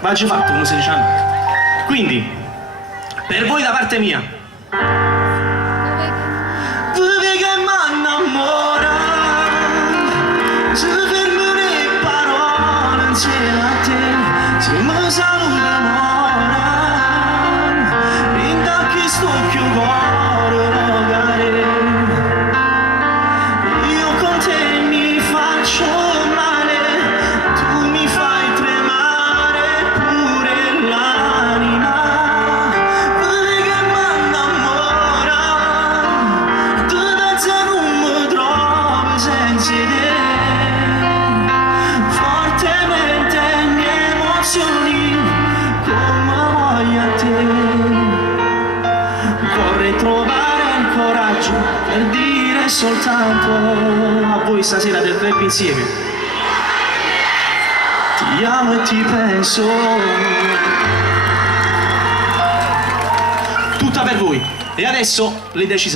Va già fatto come 16 anni. Quindi, per voi da parte mia, dove che m'annamora, se fermo le parole insieme a te, se mi saluta amore, rinda che sto più cuore rogare, io con te mi faccio male, tu mi fai tremare pure l'anima, dove che m'annamora, dove se non mi trovo senza te, fortemente mi emozioni come voglio a te, vorrei trovare il coraggio per dire soltanto a voi stasera del rap insieme, ti amo e ti penso, tutta per voi. E adesso le decisioni.